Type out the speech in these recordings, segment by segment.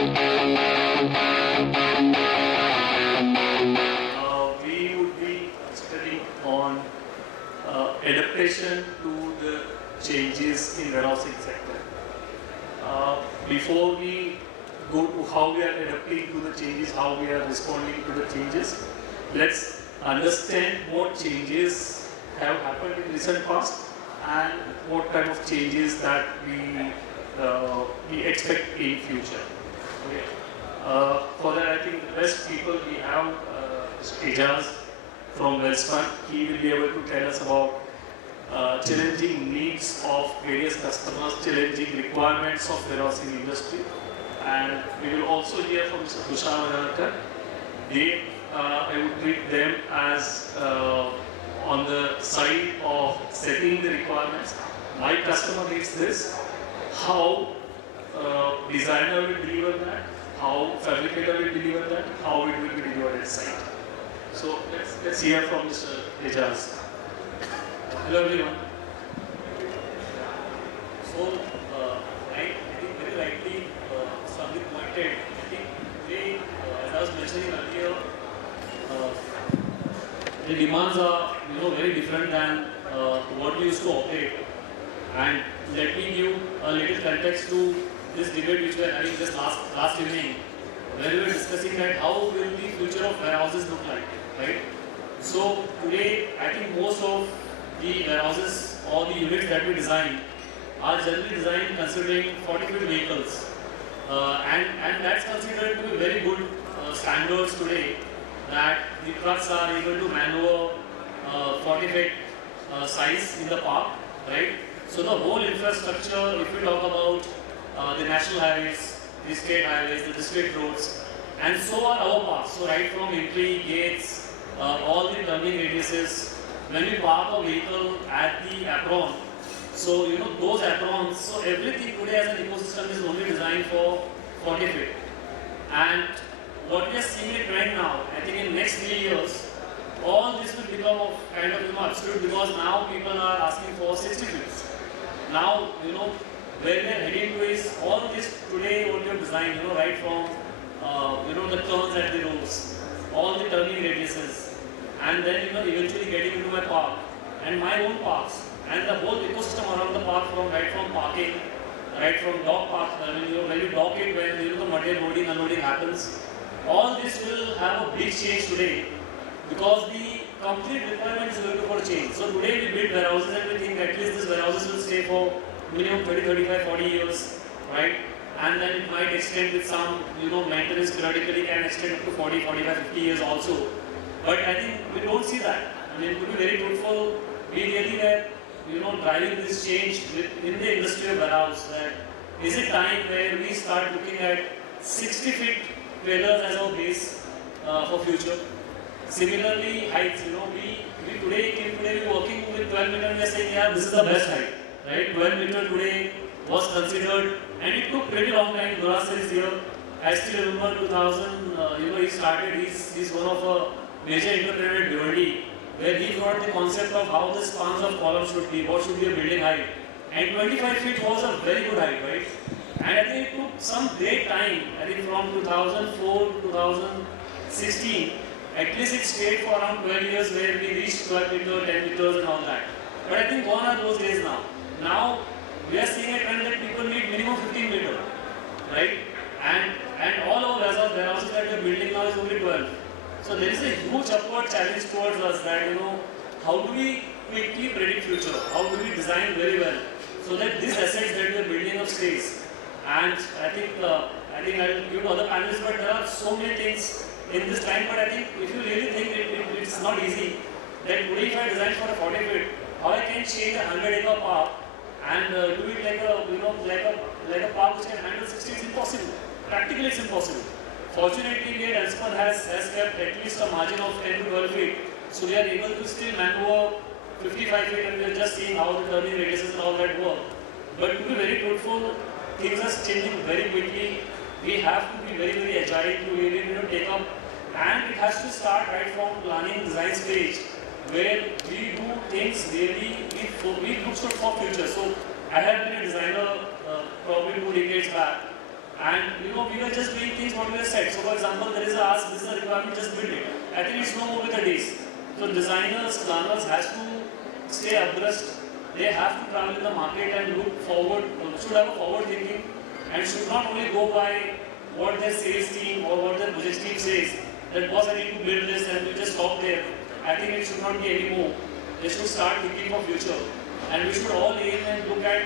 We would be studying on adaptation to the changes in warehousing sector. Before we go to how we are adapting to the changes, how we are responding to the changes, let's understand what changes have happened in recent past and what kind of changes that we expect in future. Okay. For that, I think the best people we have Ijaz from Wellspun. He will be able to tell us about challenging needs of various customers, challenging requirements of warehousing industry. And we will also hear from Mr. Tushar Varanakar. They, I would treat them as on the side of setting the requirements. My customer needs this. How designer will deliver that, how fabricator will deliver that, how it will be delivered at site. So let's hear from Mr. Ijaz. Hello everyone. So I think very rightly Sandeep pointed. I think today, as I was mentioning earlier, the demands are very different than what we used to operate. And let me give a little context to this debate which we were having just last evening, where we were discussing that how will the future of warehouses look like, right? So today, I think most of the warehouses or the units that we design are generally designed considering 40-foot vehicles, and that's considered to be very good standards today, that the trucks are able to maneuver 40-foot size in the park, right? So the whole infrastructure, if we talk about the national highways, the state highways, the district roads, and so are our parks. So right from entry gates, all the turning radiuses, when we park a vehicle at the apron, so those aprons, so everything today as an ecosystem is only designed for 40 feet. And what we are seeing a trend now, I think in next 3 years, all this will become of kind of absolute, because now people are asking for 60 feet. Now, where we are heading to is all this today what we have designed, right from, the turns at the roads, all the turning radiuses, and then, eventually getting into my park and my own parks, and the whole ecosystem around the park, from right from parking, right from dock park, when you dock it, when, the material loading, unloading happens, all this will have a big change today, because the complete requirement is going to change. So today we build warehouses and we think at least these warehouses will stay for minimum 30, 35, 40 years, right? And then it might extend with some, maintenance periodically can extend up to 40, 45, 50 years also. But I think we don't see that. I mean, to be very truthful, we really were, driving this change in the industry of warehouse. That is it time where we start looking at 60 feet trailers as our base for future. Similarly, heights, we today we're working with 12 meter and we're saying, yeah, this is the best height, right? 12 meter today was considered, and it took pretty long time. Duras is here. I still remember 2000, he started, he's one of a major entrepreneur at Bhiwandi, where he brought the concept of how the spans of columns should be, what should be a building height. And 25 feet was a very good height, right? And I think it took some great time, I think from 2004 to 2016, at least it stayed for around 12 years where we reached 12 meters, 10 meters and all that. But I think gone are those days now. Now, we are seeing a trend that people need minimum 15 meters, right? And all our warehouses that we are building now is only 12. So there is a huge upward challenge towards us that, how do we quickly predict future? How do we design very well so that these assets that we are building up stays? And I think I'll give to other panelists, but there are so many things in this time. But I think if you really think it's not easy, that today if I design for a 40 feet, how I can change a 100-acre park and do it like a park which can handle 60 is impossible. Practically it's impossible. Fortunately, we at Expo has kept at least a margin of 10 to 12 feet. So we are able to still maneuver 55 feet, and we are just seeing how the turning radiuses and all that work. But to be very truthful, things are changing very quickly. We have to be very, very agile to really take up, and it has to start right from planning design stage, where we do things really, we look for future. So I have been a designer probably 2 decades back, And we were just doing things what we were said. So for example, there is a ask, this is a requirement, just build it. I think it's no more with the days. So designers, planners has to stay abreast. They have to travel in the market and look forward, should have a forward thinking and should not only go by what their sales team or what their project team says, that boss I need to build this and we just stop there. I think it should not be anymore. They should start thinking for future. And we should all aim and look at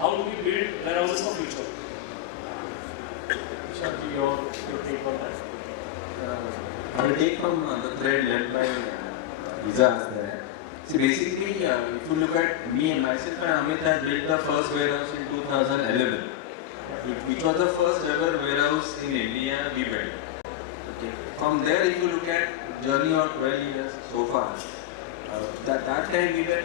how do we build warehouses for future. Shanti, your take on that? I will take from the thread led by Vijay there. See, basically, if you look at me and myself and Amit had built the first warehouse in 2011, which was the first ever warehouse in India we built. Okay. From there, if you look at journey of 12 years so far, that time we were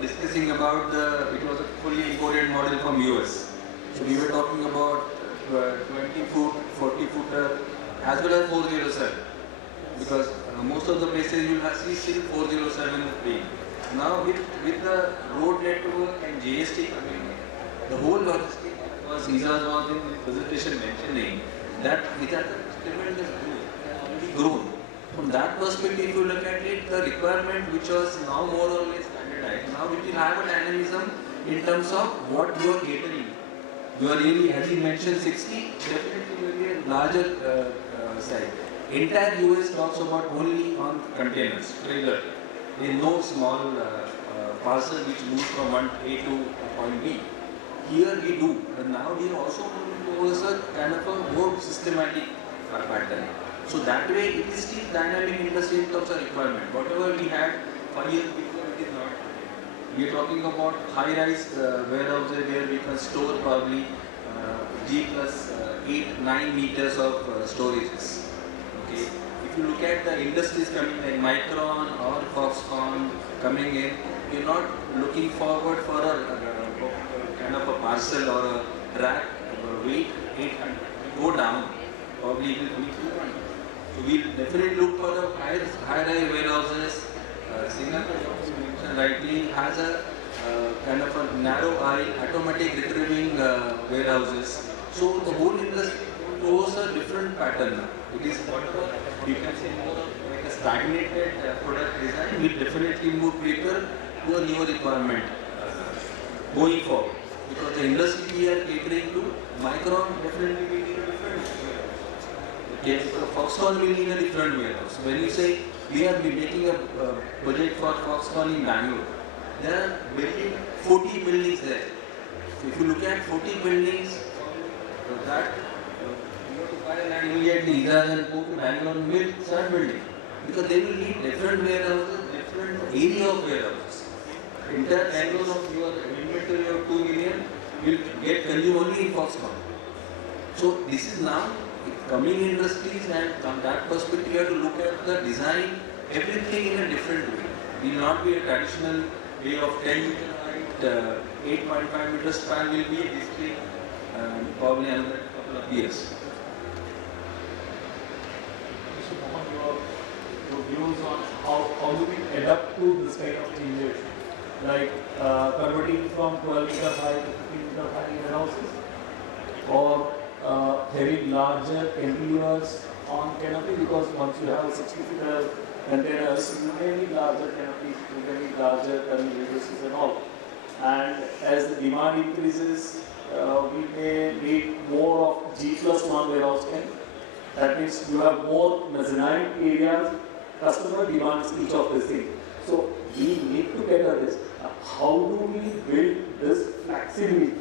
discussing about it was a fully imported model from US. So we were talking about 20 foot, 40 footer, as well as 407. Because most of the places you will see still 407 is being. Now with the road network and GST coming in, the whole logistic was Isaa's was in the presentation mentioning that it has a tremendous growth. From that perspective, if you look at it, the requirement which was now more or less standardized, now it will have a dynamism in terms of what you are catering. You are really, as you mentioned, 60, definitely will be a larger side. Entire US talks about only on containers, trailer. There is no small parcel which moves from one A to point B. Here we do, but now we are also moving towards a kind of a more systematic pattern. So that way it is still dynamic industry in terms of requirement. Whatever we had 5 years before, it is not. We are talking about high-rise warehouses where we can store probably G plus 8-9 meters of storages. Okay. If you look at the industries coming like Micron or Foxconn coming in, you're not looking forward for a kind of a parcel or a rack weight 800. Go down, probably it will be 200. So we'll definitely look for the high-rise warehouses. Singapore, as you mentioned rightly, has a kind of a narrow eye, automatic retrieving warehouses. So the whole industry goes a different pattern now. It is whatever you can say more like a stagnated product design will definitely move quicker to a newer requirement going forward. Because the industry we are catering to, Micron definitely will need a different warehouse. Yes, Foxconn will need a different warehouse. When you say we are making a project for Foxconn in Bangalore, they are building 40 buildings there. So if you look at 40 buildings, that you have to buy land immediately rather than go to Bangalore and build, start building. Because they will need different warehouses, different area of warehouses. Entire Bangalore of your inventory of 2 million will get consumed only in Foxconn. So this is now coming industries, and from that perspective you have to look at the design, everything in a different way. It will not be a traditional way of 10 meter height, 8.5 meter span will be a history probably another couple of years. Mr. Mohan, your views on how do we adapt to this kind of changes, like converting from 12 meter high to 15 meter high warehouses, or having larger cantilevers on canopy, because once you have 60-meter containers, you may need larger canopies, you may need larger turning radiuses and all. And as the demand increases, we may need more of G+1 warehouse tank. That means you have more mezzanine areas, customer demands each of these things. So we need to cater this. How do we build this flexibility?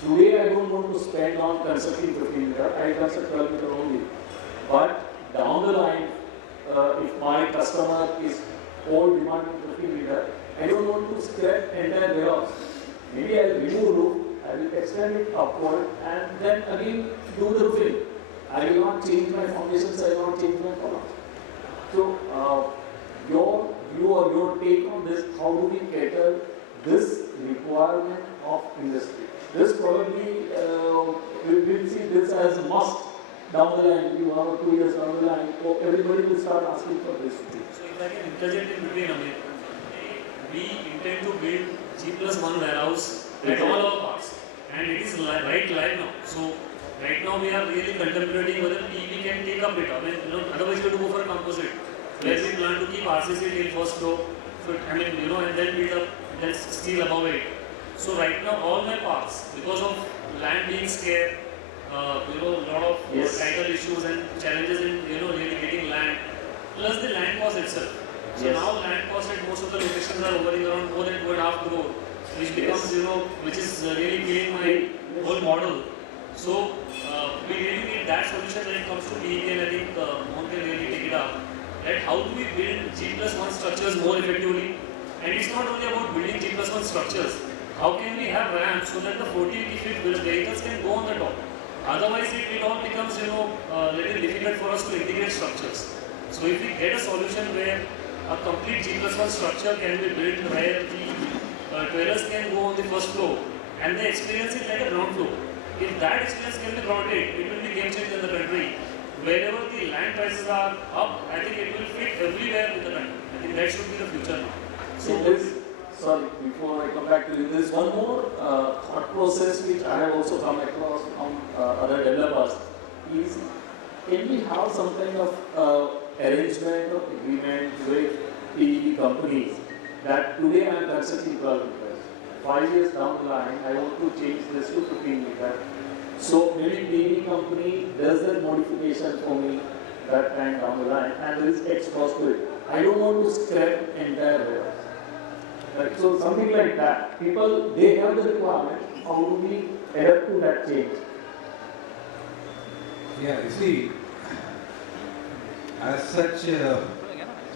Today I don't want to spend on constructing 15 meter, I construct 12 meter only. But down the line, if my customer is all demanding 15 meter, I don't want to scrap entire warehouse. Maybe I'll remove roof, I will extend it upward and then again do the roofing. I will not change my foundations, I will not change my columns. So your view or your take on this, how do we cater this requirement of industry? This probably, we will see this as a must down the line, maybe 1 or 2 years down the line, so everybody will start asking for this. So if I can interject in between, Amit, we intend to build G+1 warehouse at all our parts, and it is right live now. So Right now we are really contemplating whether PV can take up it. I mean, otherwise we have to go for a composite. Where we plan to keep RCC till first floor, and then build up, then steel above it. So right now all my parks, because of land being scarce, lot of title issues and challenges in, really getting land, plus the land cost itself. So now land cost at most of the locations are hovering around more than 2.5 crore, which becomes, which is really killing my whole model. So we really need that solution when it comes to PEP, and I think Mohan can really take it up. That how do we build G+1 structures more effectively? And it's not only about building G+1 structures. How can we have ramps so that the 40-80 feet vehicles can go on the top? Otherwise, it all becomes, little difficult for us to integrate structures. So if we get a solution where a complete G+1 structure can be built where the dwellers can go on the first floor and the experience is like a ground floor. If that experience can be brought in, it will be game changer in the country. Wherever the land prices are up, I think it will fit everywhere in the country. I think that should be the future now. Sorry, before I come back to you, there is one more thought process which I have also come across from other developers. Is can we have some kind of arrangement or agreement with the companies that today I am constructing 12 meters. 5 years down the line, I want to change this to 15 meters. So maybe PV company does that modification for me that time down the line, and there is X cost to it. I don't want to scrap entire warehouse. Right? So something like that. People, they have the requirement. How do we adapt to that change? Yeah, you see, as such,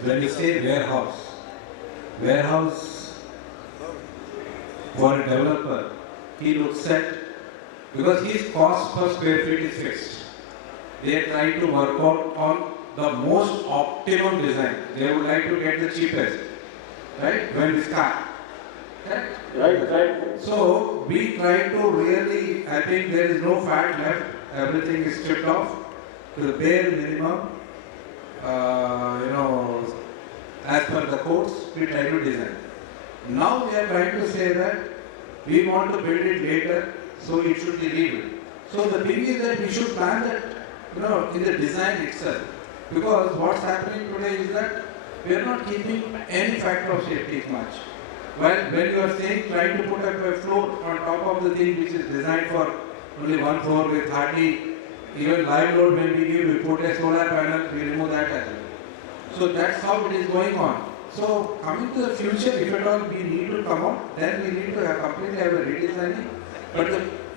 when you say warehouse for a developer, he looks at, because his cost per square feet is fixed. They are trying to work out on the most optimum design. They would like to get the cheapest, right? When we start. Right. So we try to really, I think there is no fat left. Everything is stripped off to the bare minimum. As per the codes, we try to design. Now we are trying to say that we want to build it later, so it should be rebuilt. So the thing is that we should plan that, in the design itself. Because what's happening today is that we are not keeping any factor of safety much. While when you are saying trying to put up a floor on top of the thing which is designed for only one floor with hardly even live load, when we give, we put a solar panel, we remove that as well. So that's how it is going on. So coming to the future, if at all we need to come out, then we need to completely have a redesigning. But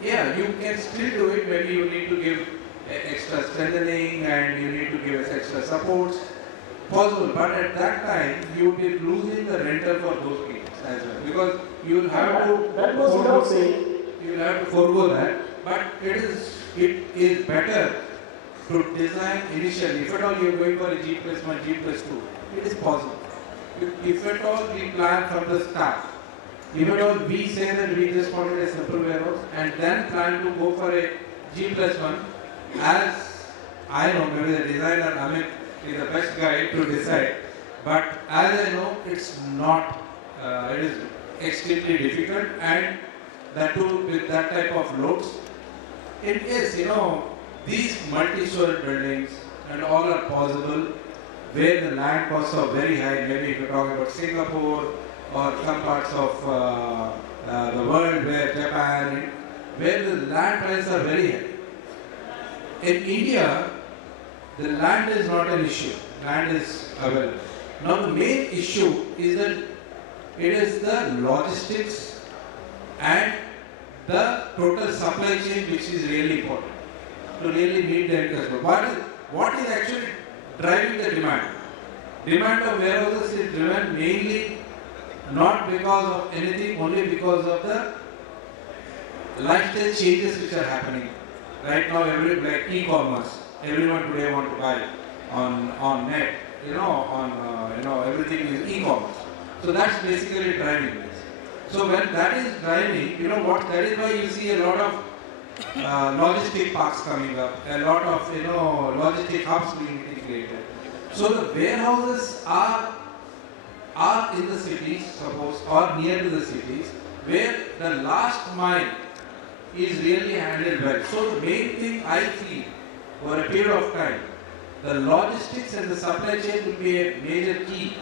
you can still do it. Maybe you need to give extra strengthening and you need to give us extra supports. Possible, but at that time you will be losing the rental for those people as well, because you will have to. That was what I was saying. You will have to forego that. But it is better to design initially. If at all you are going for a G+1, G+2, it is possible. If at all we plan from the start, if at all we say that we just wanted a simple warehouse and then plan to go for a G+1, as I know, maybe the designer Amit is the best guy to decide, but as I know, it's not, it is extremely difficult, and that too with that type of loads. It is, these multi-story buildings and all are possible where the land costs are very high. Maybe if you're talking about Singapore or some parts of the world where Japan, where the land prices are very high. In India, the land is not an issue. Land is available. Now the main issue is that it is the logistics and the total supply chain which is really important to really meet the end customer. What is actually driving the demand? Demand of warehouses is driven mainly not because of anything, only because of the lifestyle changes which are happening. Right now, like e-commerce, everyone today want to buy on net. Everything is e-commerce. So that's basically driving this. So when that is driving, that is why you see a lot of logistic parks coming up, a lot of logistic hubs being integrated. So the warehouses are in the cities, suppose, or near to the cities, where the last mile is really handled well. So the main thing I feel over a period of time, the logistics and the supply chain will be a major key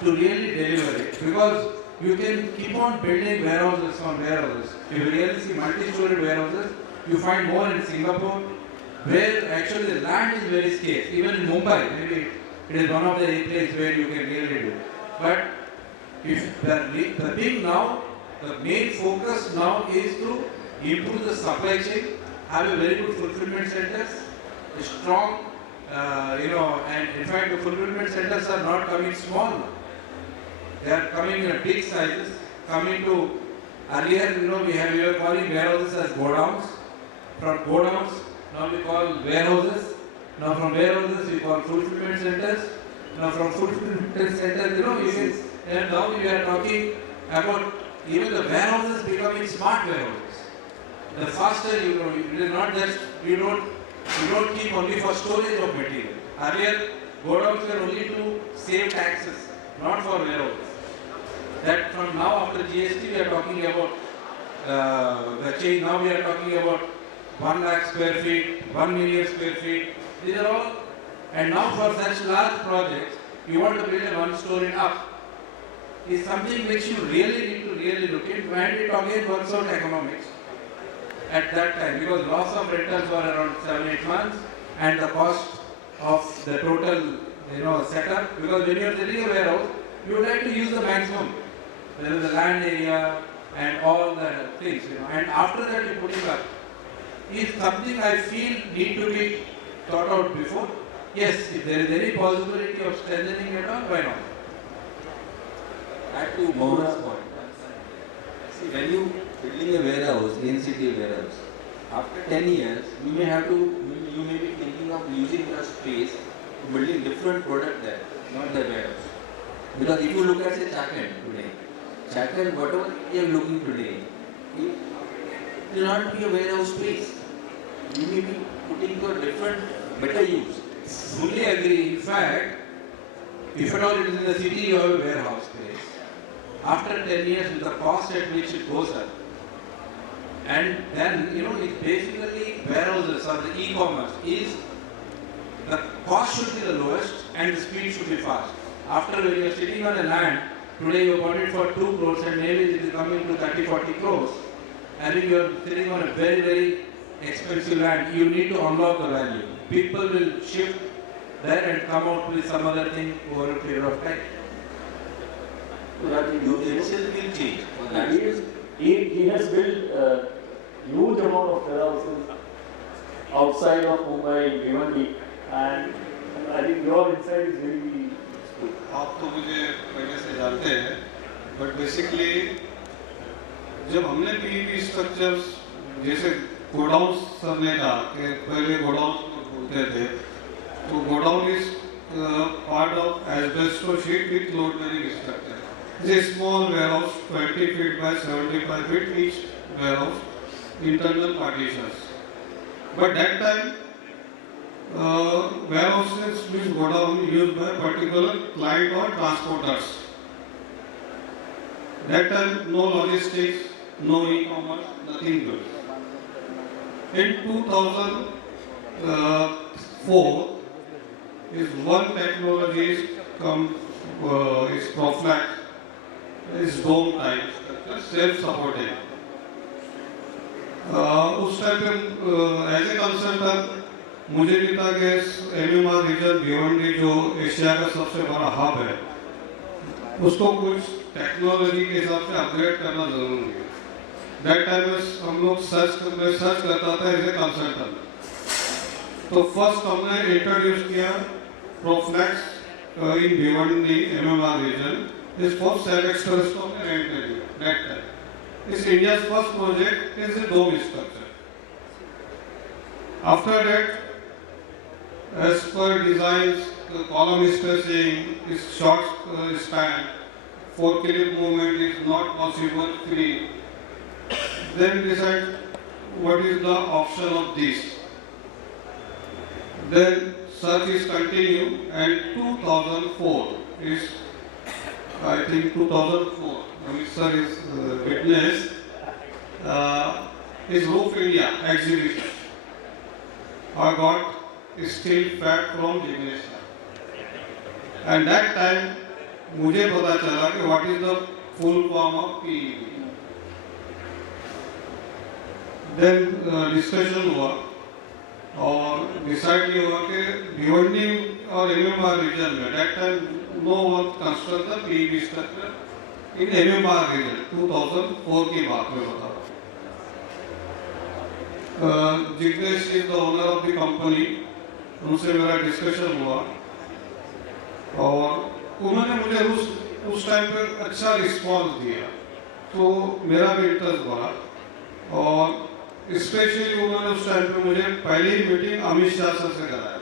to really deliver it, because you can keep on building warehouses on warehouses. If you really see multi-story warehouses, you find more in Singapore, where actually the land is very scarce. Even in Mumbai, maybe it is one of the places where you can really do. But if the thing now, the main focus now is to improve the supply chain, have a very good fulfillment centers, a strong, and in fact the fulfillment centers are not coming small now. They are coming in big sizes, coming to, earlier, we were calling warehouses as godowns. From godowns, now we call warehouses. Now from warehouses, we call fulfillment centers. Now from fulfillment centers, and now we are talking about even the warehouses becoming smart warehouses. The faster it is not just, you don't keep only for storage of material. Earlier, godowns were only to save taxes, not for warehouses. That from now after GST we are talking about the change. Now we are talking about 1 lakh square feet, 1 million square feet. These are all, and now for such large projects, you want to build a 1-story up. Is something which you really need to really look into, and it again works out economics at that time, because loss of rentals were around 7-8 months, and the cost of the total setup, because when you are selling a warehouse, you would like to use the maximum, there is the land area and all the things, and after that you put it up. Is something I feel need to be thought out before. Yes, if there is any possibility of strengthening it all, why not? Add to Mona's point. See, when you building a warehouse, in-city warehouse, after 10 years, you may be thinking of using the space to building different product there, not the warehouse. Because if you look at say Chakan today, Chakan, whatever you are looking today, it will not be a warehouse space. You may be putting to a different, better use. Fully agree. In fact, if at all it is in the city, you have a warehouse space. After 10 years, with the cost at which it goes up, and then it's basically warehouses or the e-commerce is the cost should be the lowest and the speed should be fast. After when you are sitting on a land, today you bought it for 2 crores and maybe it is coming to 30-40 crores. And if you are sitting on a very, very expensive land, you need to unlock the value. People will shift there and come out with some other thing over a period of time. That utensil will change. He has built huge amount of warehouses outside of Mumbai, Bhiwandi, and I think your insight is very good. आप तो मुझे पहले से जानते हैं, but basically जब हमने PEP structures जैसे गोडाउन्स सर ने कहा कि पहले गोडाउन्स को बोलते थे, तो godown is part of asbestos sheet with load bearing structure. It's a small warehouse, 20 feet by 75 feet each warehouse, internal partitions. But that time, warehouses which go down used by particular client or transporters. That time, no logistics, no e-commerce, nothing good. In 2004, is one technology is come is Proflac, is dome type, self-supporting. उस time पे as a consultant मुझे नहीं था कि MMR reason Bhiwandi जो Asia का सबसे बड़ा हब है उसको कुछ टेक्नोलॉजी के हिसाब से अपग्रेड करना जरूरी है. दैट टाइम हम लोग सर्च करता था एज ए कंसल्टेंट. तो फर्स्ट हमने इंट्रोड्यूस किया Proflex in Bhiwandi MMR region. This first self-express stone rented that time. This India's first project is a dome structure. After that, as per designs, the column spacing is short span, 4 kilo movement is not possible free. Then decide what is the option of this. Then search is continue and 2004 is I think 2004, Amit sir is witness. his Roof India exhibition. I got steel fact from Jignesh. And that time, मुझे पता चला कि what is the full form of PEB. Then discussion हुआ और decide ये हुआ कि भिवंडी और MMR region में that time no one construct the PEB structure in MMR region 2004 की बात में बता Jignesh is the owner of the company. उनसे मेरा डिस्कशन हुआ और उन्होंने मुझे उस टाइम पे अच्छा रिस्पॉन्स दिया तो मेरा भी इंटरेस्ट बढ़ा और स्पेशली उन्होंने उस टाइम पे मुझे पहली मीटिंग अमित शाह सर से कराया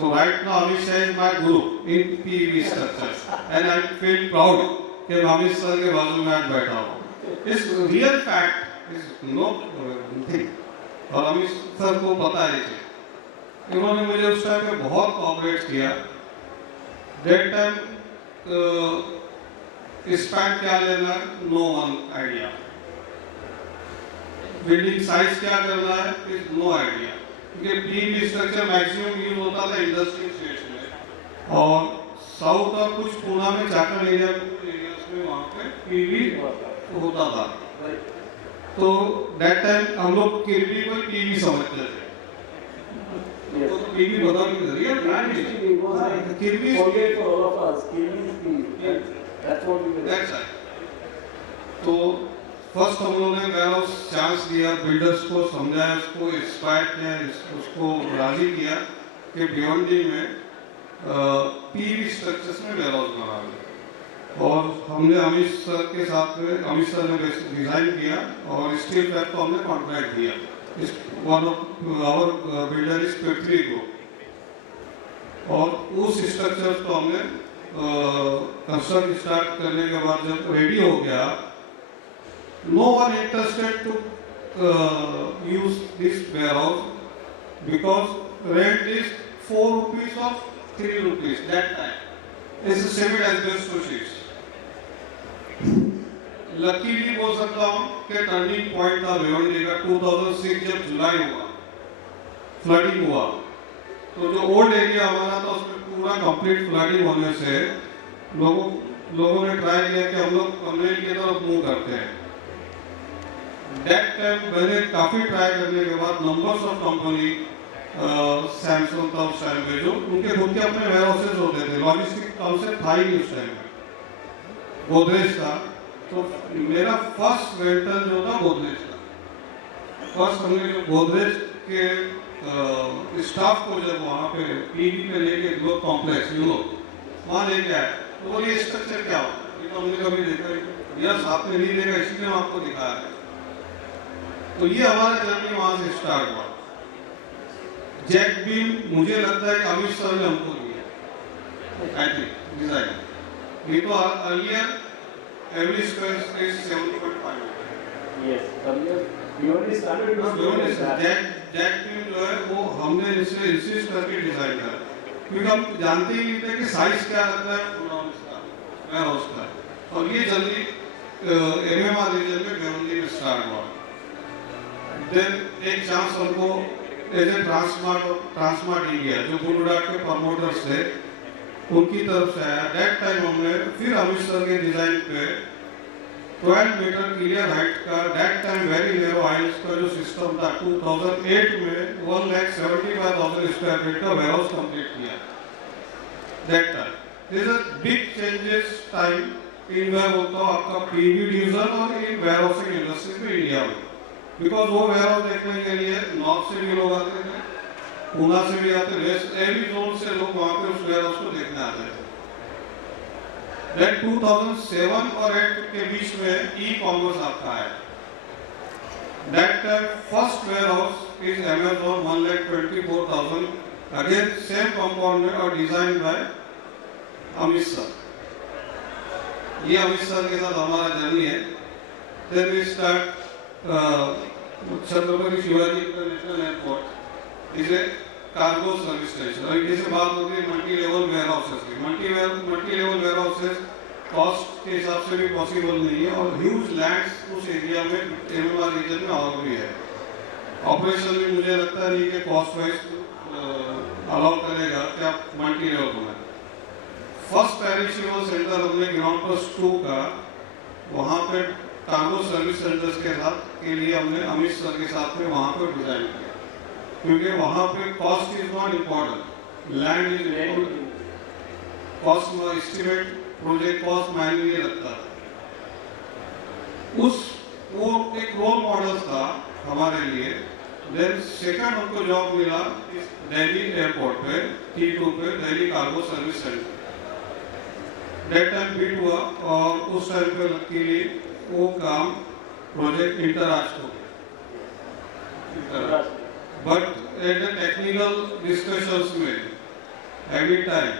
तो right now Amit Shah is my guru in PV structures and I feel proud कि मैं अमित सर के बाजू में आज बैठा हूँ इस real fact is know thing और अमित सर को पता है कि उन्होंने मुझे उस टाइम पे बहुत कोऑपरेट किया That time, स्पैन क्या लेना no one idea building size क्या करना है इज नो आइडिया क्योंकि पीवी स्ट्रक्चर मैक्सिमम यूज होता था इंडस्ट्रियल स्टेट्स में और साउथ और कुछ पूना में चाकन एरियाज में वहाँ पे पीवी होता था तो दैट टाइम हम लोग किरवी को पीवी समझते थे Yes. तो पीवी बता के रियल ब्रांड है किरवी Forget for all of us. Kirby is that's what we were. That's right. तो फर्स्ट हम लोगों ने मेरा चांस दिया बिल्डर्स को समझाया उसको इंस्पायर किया उसको राजी किया कि भिवंडी में पीवी स्ट्रक्चर्स में वेयर हाउस बना और हमने अमित सर के साथ में अमित सर ने डिजाइन किया और स्टील फैक्ट को हमने कॉन्ट्रैक्ट दिया one of our builder is Prithvi को और उस स्ट्रक्चर को हमने कंस्ट्रक्ट स्टार्ट करने के बाद जब रेडी हो गया no one interested to use this warehouse because rent is 4 rupees of 3 rupees that time is semi asbestos sheets luckily बोल सकता हूँ कि टर्निंग पॉइंट था भिवंडी का 2006 जब जुलाई हुआ फ्लडिंग हुआ तो जो ओल्ड एरिया हमारा था उसमें पूरा कंप्लीट फ्लडिंग होने से लोगों ने ट्राई किया कि हम लोग कम्युनिटी की तरफ मूव करते हैं दैट टाइम मैंने काफ़ी ट्राई करने के बाद नंबर्स ऑफ कंपनी सैमसंग था उस टाइम पे जो उनके खुद के अपने वेयर हाउसेज होते थे लॉजिस्टिक काउंसिल था ही उस टाइम पे गोदरेज था तो मेरा फर्स्ट रेंटल जो था गोदरेज था फर्स्ट हमने जो गोदरेज के स्टाफ को जब वहाँ पे पीवी पे लेके ग्लोब कॉम्प्लेक्स वहाँ लेके आए तो बोलिए स्ट्रक्चर क्या होता ये तो हमने कभी देखा यार आपने नहीं देखा इसलिए हम आपको दिखाया है तो ये हमारा जर्नी वहाँ से स्टार्ट हुआ जैक बीम मुझे लगता है कि अमित सर ने हमको दिया आई थिंक डिजाइन ये तो earlier every square is 7.5 Yes. Earlier we only started with jack beam जो है वो हमने इससे इंसिस्ट करके डिजाइन करा क्योंकि हम जानते ही नहीं थे कि साइज क्या रखना है वेयर हाउस का और ये जल्दी एमएमआर रीजन में भिवंडी में स्टार्ट हुआ देन एक चांस हमको एज ए ट्रांसमार्ट इंडिया जो बुलडाट के प्रमोटर्स थे उनकी तरफ से आया दैट टाइम हमने फिर अमित सर के डिजाइन पे 12 मीटर क्लियर हाइट का that time very narrow aisles का जो सिस्टम था 2008 में 1,75,000 स्क्वायर फीट का वेयर हाउस कंप्लीट किया that time this is big changes time in ware होता आपका पीवी डिवीजन और इन वेयर हाउसिंग इंडस्ट्री में इंडिया में बिकॉज वो वेयर हाउस देखने के लिए नॉर्थ से भी लोग आते थे पूना से भी आते वेस्ट एवरी जोन से लोग वहाँ पे उस वेयर हाउस को देखने आते थे देन 2007 और 8 के बीच में ई कॉमर्स आता है that time first warehouse is Amazon 1,24,000 again same compound में और डिजाइन बाय अमित सर ये अमित सर के साथ हमारा जर्नी है then we start Chhatrapati Shivaji international airport is a cargo service station और जैसे बात होती है मल्टी लेवल वेयर हाउसेस की multi level warehouses cost के हिसाब से भी पॉसिबल नहीं है और ह्यूज लैंड्स उस एरिया में एमएमआर रीजन में और भी है। ऑपरेशन में मुझे लगता नहीं कि कॉस्ट वाइज अलाउ करेगा कि आप मल्टी लेवल बनाए। फर्स्ट पेरिशेबल सेंटर हमने ग्राउंड प्लस 2 का वहाँ पे कार्गो सर्विस सेंटर्स के साथ के लिए हमने अमित सर के साथ में वहाँ पर डिजाइन किया, क्योंकि वहाँ पे cost is not important, land is important. Cost में एस्टिमेट प्रोजेक्ट कॉस्ट मायने नहीं रखता। वो एक रोल मॉडल था हमारे लिए। देन सेकंड हमको जॉब मिला दिल्ली एयरपोर्ट पे T2 पे Delhi cargo service centre. That time beat हुआ और उस टाइम पे लकीली वो काम प्रोजेक्ट इंटरआर्च हो गया। But at the technical discussions में every time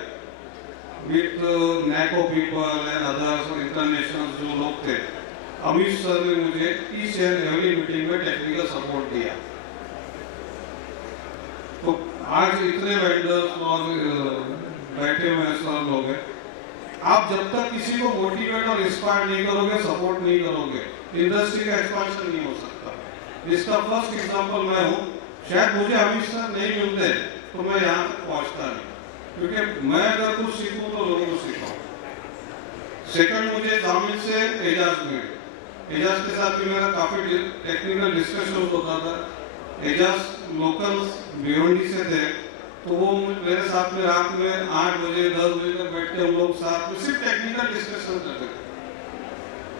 with NACO people and others international जो लोग थे, अमित सर ने मुझे ईच एंड एवरी मीटिंग में टेक्निकल सपोर्ट दिया। तो आज इतने वेंडर्स और बैठे हुए सब लोग हैं, आप जब तक किसी को मोटिवेट और इंस्पायर नहीं करोगे, सपोर्ट नहीं करोगे, इंडस्ट्री का एक्सपांशन नहीं हो सकता। इसका फर्स्ट एग्जांपल मैं हूँ। शायद मुझे अमित सर नहीं मिलते तो मैं यहाँ तक पहुँचता नहीं, क्योंकि मैं अगर कुछ सीखूँ तो लोगों को सिखाऊँ। सेकंड, मुझे जामिल से एजाज मिले। एजाज के साथ भी मेरा काफ़ी टेक्निकल डिस्कशन होता था। एजाज लोकल भिवंडी से थे, तो वो मेरे साथ में रात में 8 बजे 10 बजे तक बैठ के हम लोग साथ में सिर्फ टेक्निकल डिस्कशन करते थे।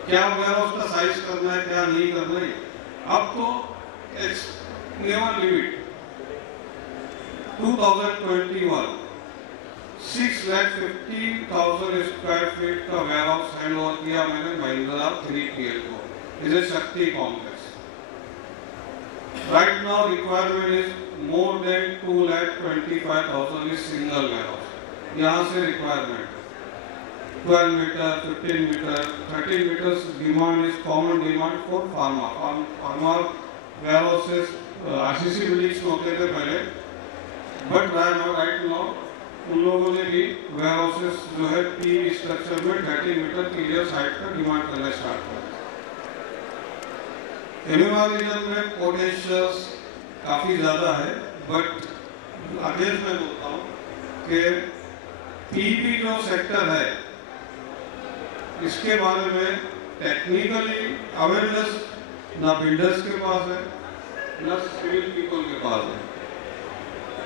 क्या वेयरहाउस का साइज करना है, क्या नहीं करना है। अब तो नेवर लिमिट 2021 6,50,000 स्क्वायर फीट का वेयरहाउस हैंड ओवर किया मैंने महिंद्रा 3PL को। इज ए शक्ति complex. Right now requirement is more than 2,25,000 is single warehouse. यहाँ से requirement 12 meter, 15 meter, 13 meters demand is common demand for pharma. Pharma warehouses RCC buildings में होते थे पहले, but right now उन लोगों ने भी warehouses जो है PV structure में 30 meter clear site का डिमांड करना स्टार्ट किया। एमएमआर रीजन में पोटेंशियल्स काफ़ी ज़्यादा है, बट अगेन मैं बोलता हूँ कि पीवी जो सेक्टर है इसके बारे में टेक्निकली अवेयरनेस ना बिल्डर्स के पास है ना सिविल पीपल के पास है,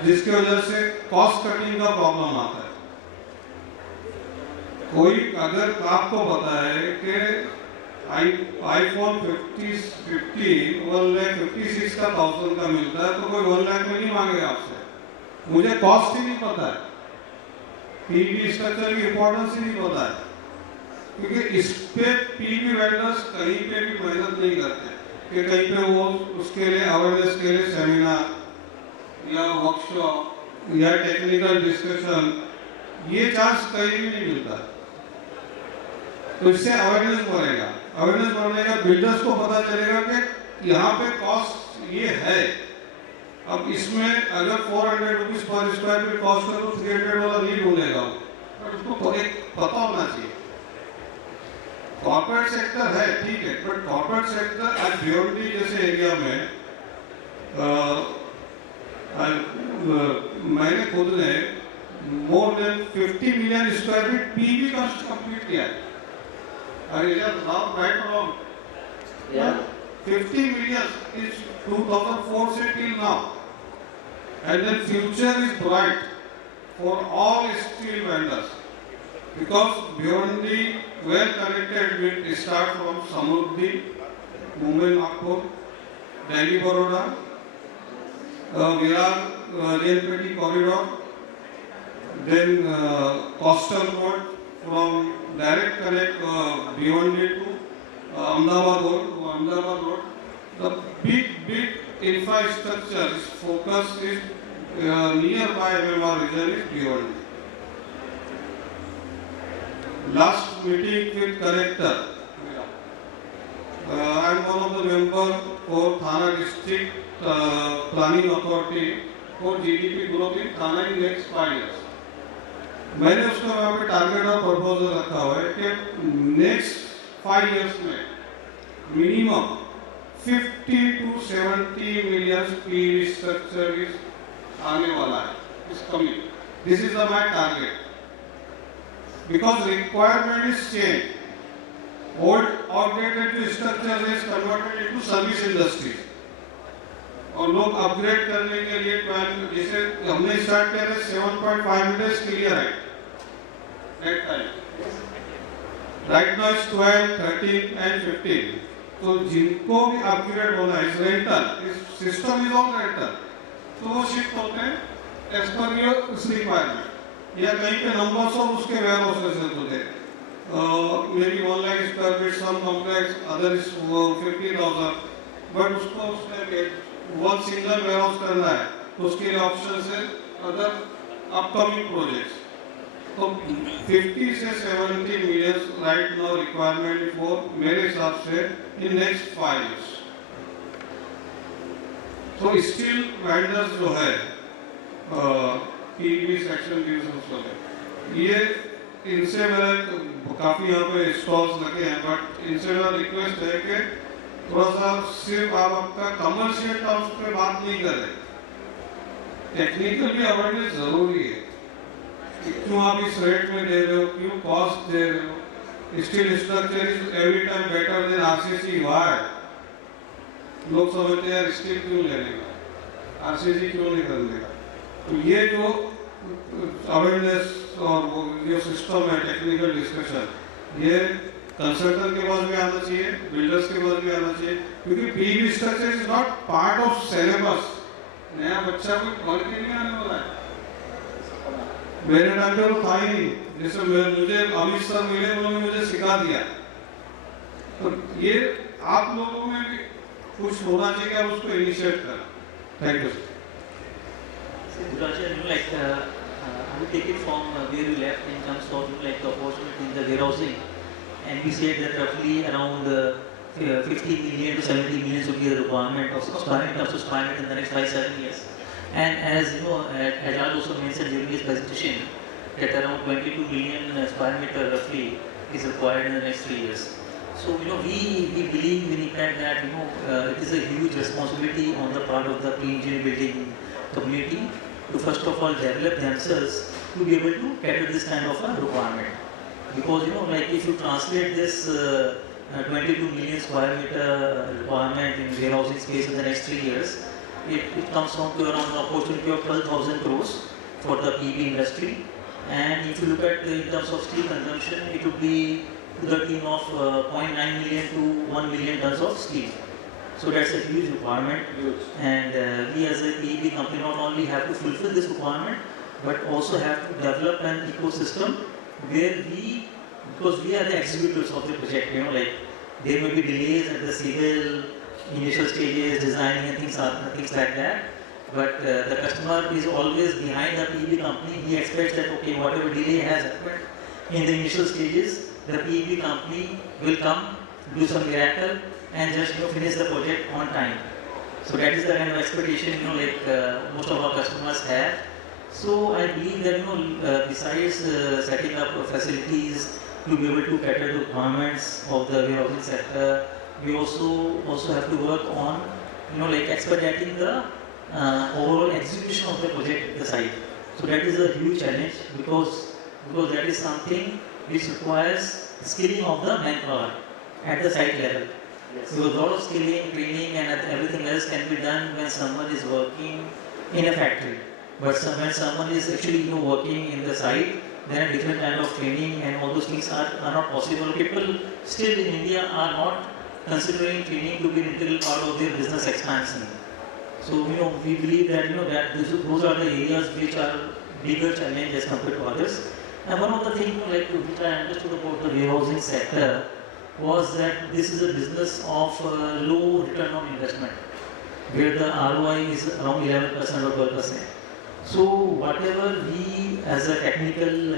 जिसकी वजह से कॉस्ट कटिंग का प्रॉब्लम आता है। कोई अगर आपको पता है कि iPhone 50 1,56,000 का मिलता है तो कोई 1 लाख में नहीं मांगेगा आपसे। मुझे कॉस्ट ही नहीं पता है, पीवी स्ट्रक्चर की इंपॉर्टेंस ही नहीं पता है, क्योंकि इस पे पीवी वेंडर्स कहीं पे भी मेहनत नहीं करते कि कहीं पे वो उसके लिए अवेयरनेस के लिए सेमिनार या वर्कशॉप या टेक्निकल डिस्कशन, ये चांस कहीं भी नहीं मिलता। तो इससे अवेयरनेस बढ़ेगा। अवेयरनेस बढ़ने का बिल्डर्स को पता चलेगा कि यहाँ पे कॉस्ट ये है। अब इसमें अगर 400 rupees per square feet cost करो 300 वाला नहीं ढूंढेगा, पर उसको एक पता होना चाहिए। कॉर्पोरेट सेक्टर है ठीक है, बट कॉर्पोरेट सेक्टर आज भिवंडी जैसे एरिया में मैंने खुद ने more than 50 million square feet PV का कंप्लीट किया है। Right or wrong? Yeah. 50 million is 2004 से till now, and then future is bright for all steel vendors because Bhiwandi well connected with start from Samruddhi, Mumbai, Nagpur, Delhi, Baroda, Virar Railpeti corridor, then coastal road from direct connect Bhiwandi to Ahmedabad road. The big infrastructure is focus is nearby MMR region is Bhiwandi. Last meeting with collector, I am one of the member for Thana district planning authority for GDP growth in Thana in next 5 years. मैंने उसका वहाँ पे target और proposal रखा हुआ है कि next 5 years में minimum 50 to 70 million PV structure is आने वाला है, is coming. This is my target. Because requirement is changed. Old outdated structure is converted into service industry. और लोग अपग्रेड करने के लिए जैसे हमने स्टार्ट किया था 7.5 meters क्लियर है that time. Right now it's 12, 13 and 15. तो जिनको भी अपग्रेड होना है इस रेंटल, इस सिस्टम इज ऑन रेंटल, तो वो शिफ्ट होते हैं एज पर योर रिक्वायरमेंट या कहीं पे नंबर्स ऑफ उसके वेयर हाउसेस होते हैं मेरी 1 lakh square feet some complex other is 50,000 but उसको उसने वन सिंगल वेयर हाउस करना है तो उसके लिए ऑप्शन है अदर अपकमिंग प्रोजेक्ट्स तो 50 से 70 million right now requirement for मेरे हिसाब से इन नेक्स्ट 5 years. तो स्टील वेंडर्स जो है पीवी सेक्शन यूजर्स वाले ये इनसे मेरा काफ़ी यहाँ पे स्टॉल्स लगे हैं बट इनसे मेरा रिक्वेस्ट है कि थोड़ा सा सिर्फ आप आपका कमर्शियल टर्म्स पे बात नहीं करें टेक्निकल भी अवेयरनेस जरूरी है क्यों आप इस रेट में दे रहे हो क्यों कॉस्ट दे रहे हो steel structure is every time better than RCC why लोग समझते हैं स्टील क्यों लेने का आरसीसी क्यों नहीं करने का तो ये जो अवेयरनेस और वो जो सिस्टम है टेक्निकल डिस्कशन ये कंसल्टेंट के पास भी आना चाहिए बिल्डर्स के पास भी आना चाहिए क्योंकि PV structure is not part of syllabus नया बच्चा कोई पढ़ के नहीं आने वाला है मेरे टाइम पे वो था ही नहीं जैसे मुझे अमित सर मिले उन्होंने मुझे सिखा दिया तो ये आप लोगों में भी कुछ होना चाहिए आप उसको इनिशिएट करें thank you I will take it from where you left in terms of like the opportunity in the warehousing, and we said that roughly around 50 million to 70 million would be the requirement of square in terms of square meter in the next 5-7 years. And as you know, Ajal also mentioned during his presentation that around 22 million square meter roughly is required in the next 3 years. So we believe in fact that it is a huge responsibility on the part of the pre-engineering building community to first of all develop themselves to be able to cater this kind of a requirement. Because like if you translate this 22 million square meter requirement in warehousing space in the next 3 years, it comes down to around an opportunity of 12,000 crores for the PV industry. And if you look at in terms of steel consumption, it would be to the tune of 0.9 million to 1 million tons of steel. So that's a huge requirement, and we as a PEB company not only have to fulfill this requirement, but also have to develop an ecosystem where because we are the executors of the project, like there may be delays at the civil initial stages, designing and things like that. But the customer is always behind the PEB company. He expects that okay, whatever delay has happened in the initial stages, the PEB company will come, do some miracle, and just finish the project on time. So that is the kind of expectation like most of our customers have. So I believe that besides setting up facilities to be able to cater the requirements of the warehousing sector, we also have to work on like expediting the overall execution of the project at the site. So that is a huge challenge because that is something which requires skilling of the manpower at the site level. So a lot of skilling, training and everything else can be done when someone is working in a factory. But when someone is actually working in the site, then a different kind of training and all those things are not possible. People still in India are not considering training to be an integral part of their business expansion. So we believe that that those are the areas which are bigger challenge as compared to others. And one of the things which I understood about the warehousing sector was that this is a business of low return on investment, where the ROI is around 11% or 12%. So whatever we as a technical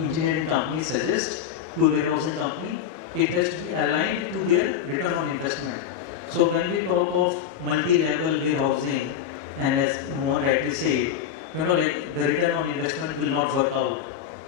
engineering company suggest to a warehousing company, it has to be aligned to their return on investment. So when we talk of multi-level warehousing, and as Mohan rightly said, like the return on investment will not work out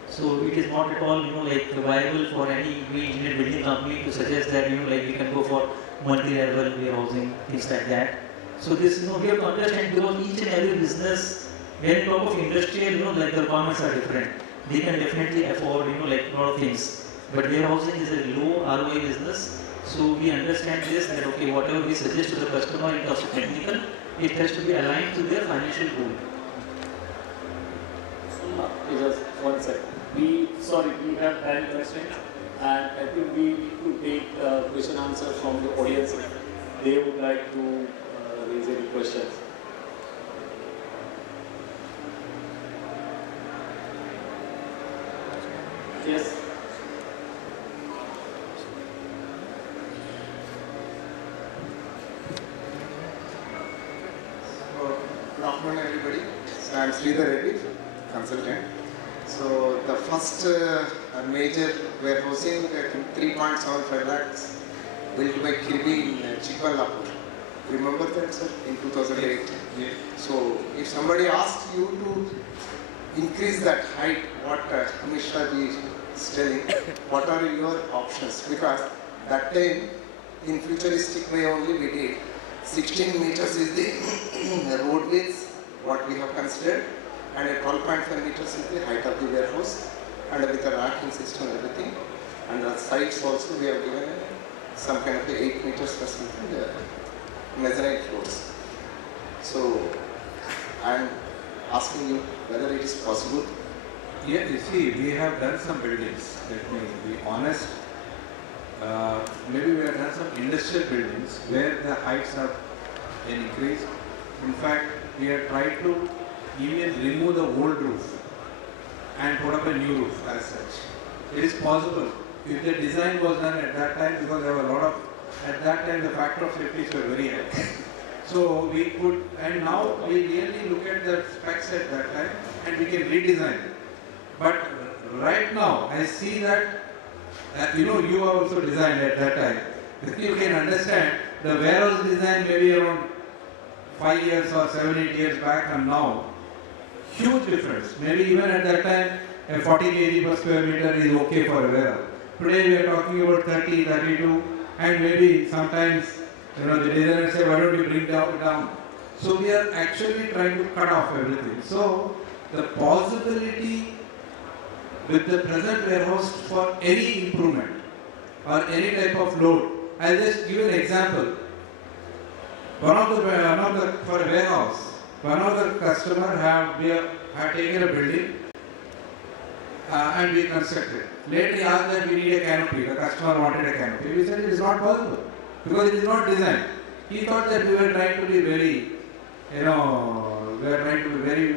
So it is not at all, like viable for any engineer building company to suggest that, like we can go for multi-level warehousing, things like that. So this, we have to understand, because each and every business, when you talk of industrial, like the requirements are different. They can definitely afford, like a lot of things. But warehousing is a low ROI business. So we understand this, that okay, whatever we suggest to the customer in terms of technical, it has to be aligned to their financial goal. Just 1 second. We have 10 questions, and I think we need to take question answer from the audience. They would like to raise any questions. Yes. Good afternoon, everybody. So I'm Sridhar Reddy, consultant. So the first major warehousing, I think 3.75 lakhs, built by Kirby in Chikballapur. Remember that, sir, in 2008? Yeah. So if somebody asks you to increase that height, what Mishra ji is telling, what are your options? Because that time, in futuristic way only we did 16 meters is the road width, what we have considered, and 12.5 meters is the height of the warehouse, and with the racking system and everything. And the sides also we have given some kind of 8 meters or something, mezzanine floors. So I am asking you whether it is possible. Yeah, you see, we have done some buildings, let me be honest. Maybe we have done some industrial buildings where the heights have been increased. In fact, we have tried to even remove the old roof and put up a new roof as such. It is possible if the design was done at that time, because there were a lot of, at that time the factor of safety were very high. So we could, and now we really look at the specs at that time and we can redesign it. But right now I see that, you also designed at that time. You can understand the warehouse design maybe around 5 years or 7, 8 years back and now. Huge difference. Maybe even at that time, a 40 kg per square meter is okay for a warehouse. Today we are talking about 30, 32, and maybe sometimes, the designer say, why don't you bring down? So we are actually trying to cut off everything. So the possibility with the present warehouse for any improvement or any type of load. I'll just give an example. For a warehouse, one of the customer have taken a building and we constructed. Later he asked that we need a canopy. The customer wanted a canopy. We said it is not possible because it is not designed. He thought that we were trying to be very, we are trying to be very,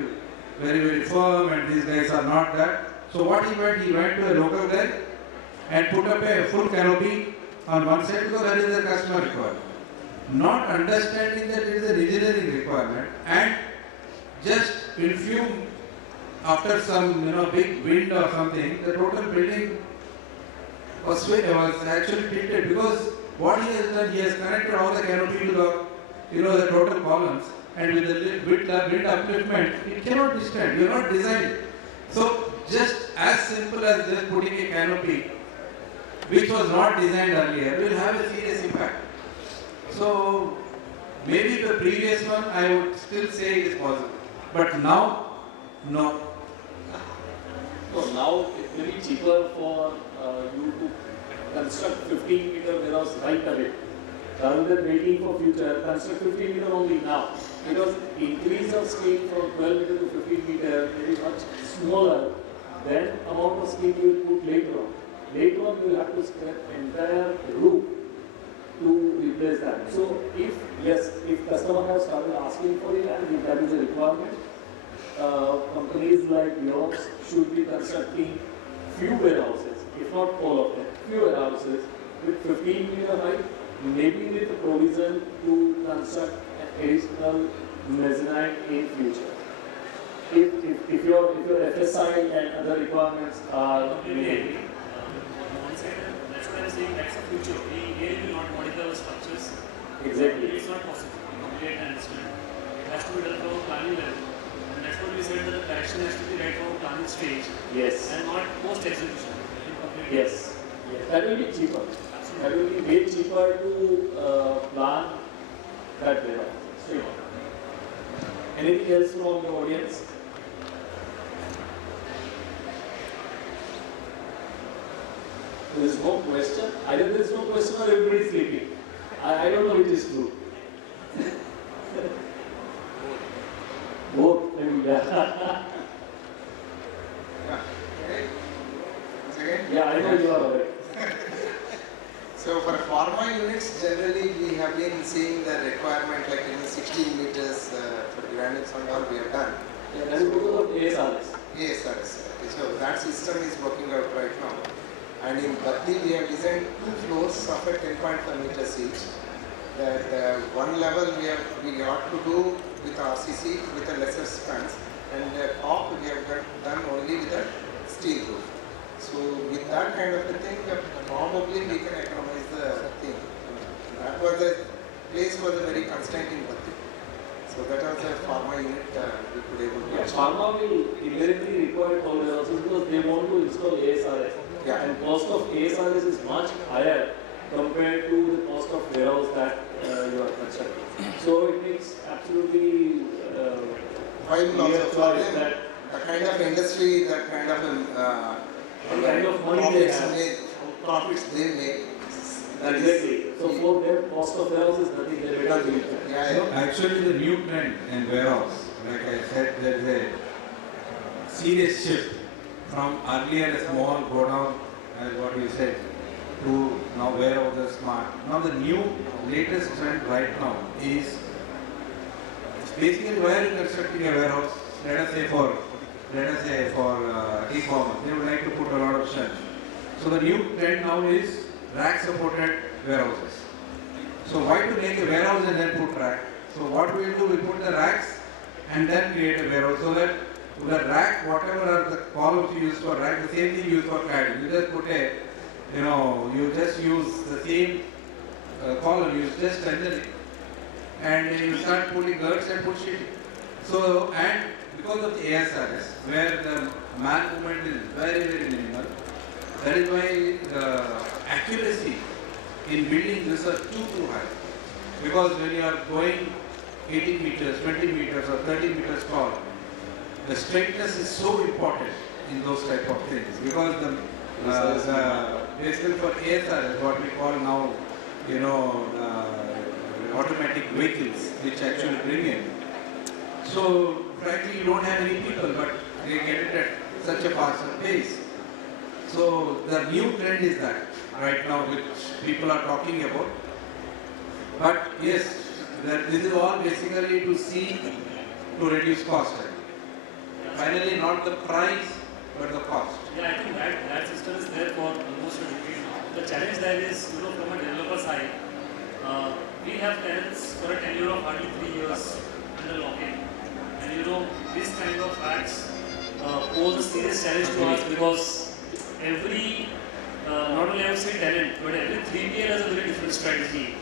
very, very firm, and these guys are not that. So what he went to a local guy and put up a full canopy on one side because that is the customer requirement. Not understanding that it is an engineering requirement, and just in few, after some big wind or something, the total building was actually tilted, because what he has done, he has connected all the canopy to the the total columns, and with the wind upliftment, it cannot stand. You are not designed. So just as simple as just putting a canopy, which was not designed earlier, will have a serious impact. So maybe the previous one I would still say it is possible, but now, no. So now it will be cheaper for you to construct 15-meter warehouse right away, rather than waiting for future. Construct 15-meter only now, because increase of scale from 12-meter to 15-meter is much smaller than amount of scale you will put later on. Later on you will have to scrap entire roof to replace that. So if customer has started asking for it and if that is a requirement, companies like yours should be constructing few warehouses, if not all of them, few warehouses with 15-meter height, maybe with a provision to construct an additional mezzanine in future. If your FSI and other requirements are completely on one side, that's what I'm saying, that's the future. We really will not modify our structures. exactly. It's not possible. We completely understand. It has to be done from a planning level. And that's what we said, that the direction has to be right from a planning stage Yes. and not post execution. Yes. Yes. That will be cheaper. That will be way cheaper to plan that warehouse. Straight. Anything else from the audience? There is no question. Either there is no question or everybody is sleeping. I don't know which is true. Both, maybe. Yeah. Yeah. Okay. Once again. Yeah, I know you are aware. So for pharma units, generally we have been seeing the requirement like 16 meters for granules and all we have done. Yeah, that is because of ASRS. Yes, okay, so that system is working out right now. And in Bhatti we have designed 2 floors of a 10.5 meters each. That one level we ought to do with RCC with a lesser spans, and the top we have done only with a steel roof. So with that kind of a thing, probably we can economize the thing. That was the place was very constraint in Bhatti. So that was a pharma unit we could able to. Yeah, pharma will invariably require toll warehouses because they want to install ASRS. Yeah. And cost of ASRS is much higher compared to the cost of warehouse that you are constructing. So it makes absolutely Viable also clear for choice them, that the kind of industry, that kind of the kind of money they have. profits they make. That is, Exactly. So for them, cost of warehouse is nothing. They better do it. yeah, So yeah. actually the new trend in warehouse, like I said, there is a serious shift from earlier a small go down, as what you said, to now warehouses smart. Now the new latest trend right now is basically why are you constructing a warehouse? Let us say for e-commerce, they would like to put a lot of shelves. So the new trend now is rack supported warehouses. So why to make a warehouse and then put rack? So what we will do, we put the racks and then create a warehouse so that the rack, whatever are the columns you use for rack, the same thing you use for cladding. You just put a, you just use the same column, you just strengthen it, and you start putting girts and put sheeting. So, and because of the ASRS, where the man movement is very, very minimal, that is why the accuracy in building this are too high. Because when you are going 18 meters, 20 meters or 30 meters tall, the straightness is so important in those type of things. Because basically for ASRS, what we call now, automatic vehicles, which actually bring in. So frankly, you don't have any people, but they get it at such a faster pace. So the new trend is that right now, which people are talking about. But yes, this is all basically to see to reduce cost. Finally, not the price, but the cost. Yeah, I think that system is there for almost a decade now. The challenge there is, from a developer side, we have tenants for a tenure of hardly 3 years under lock-in. And this kind of acts pose a serious challenge to us because every, not only I would say tenant, but every 3PL has a very different strategy.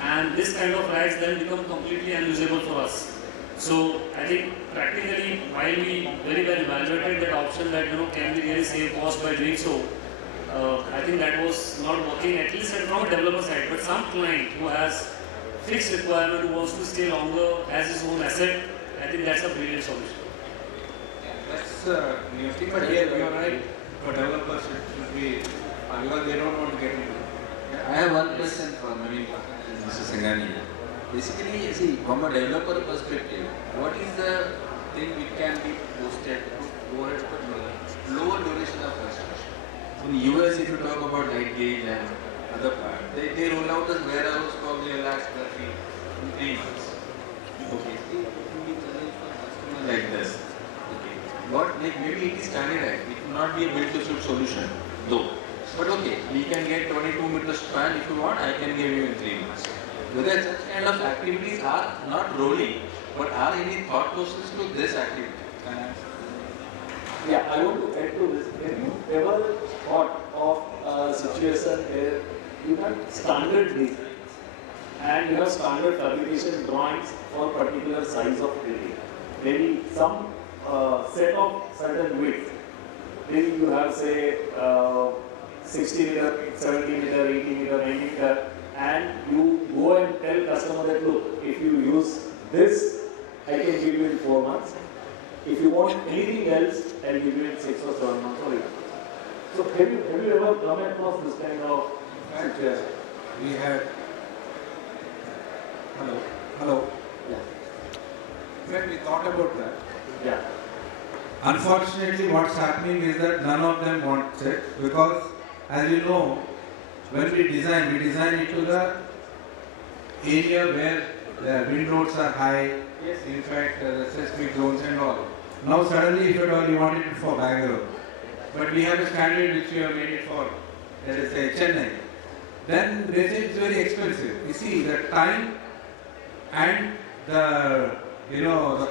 And this kind of racks then become completely unusable for us. So I think practically, while we very well evaluated that option that can we really save cost by doing so, I think that was not working, at least from a developer side. But some client who has fixed requirement, who wants to stay longer as his own asset, I think that's a brilliant solution. That's you think, but here you are right. For developers, it should be because they don't want to get into it. I have one question for maybe Mr. Singhani. Basically, see, from a developer perspective, what is the thing which can be posted to go ahead for lower duration of construction? In the US, if you talk about light gauge and other part, they roll out this warehouse probably a lakh square feet in 3 months. Okay, it will be challenge for customer like this. Okay, what maybe it is standardized. It will not be a build-to-suit solution, though. But okay, we can get 22 meters span if you want. I can give you in 3 months. Whether such kind of activities are not rolling, but are any thought process to this activity? Can I answer? Yeah, I want to add to this. Have you ever thought of a situation where you have standard designs and you have standard fabrication drawings for particular size of building? Maybe some set of certain width. Maybe you have say 60 meter, 70 meter, 80 meter, 90 meter, and you go and tell customer that look, if you use this, I can give you in 4 months. If you want anything else, I'll give you in 6 or 7 months or 8 months. So have you ever come across this kind of situation? We had. Hello. Yeah. When we thought about that, Yeah. unfortunately what's happening is that none of them want it because, as you know, when we design it to the area where the wind loads are high, yes, in fact, the seismic zones and all. Now suddenly, if at all you wanted it for Bangalore, but we have a standard which we have made it for, let us say, Chennai, then they say it's very expensive. You see, the time and the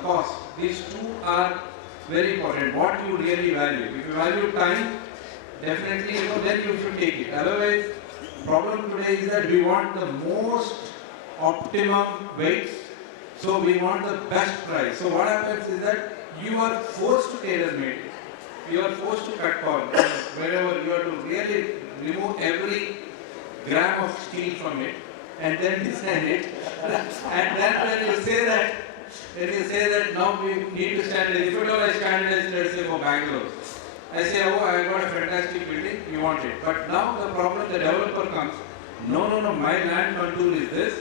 cost, these two are very important. What you really value. If you value time, definitely, then you should take it. Otherwise, problem today is that we want the most optimum weights, so we want the best price. So what happens is that you are forced to tailor-make it. You are forced to cut corners. Wherever you have to really remove every gram of steel from it and then design it. And then when you say that now we need to standardize, if at all I standardize, let's say for Bangalore, I say, oh, I got a fantastic building, you want it. But now the problem, the developer comes, no, my land contour is this,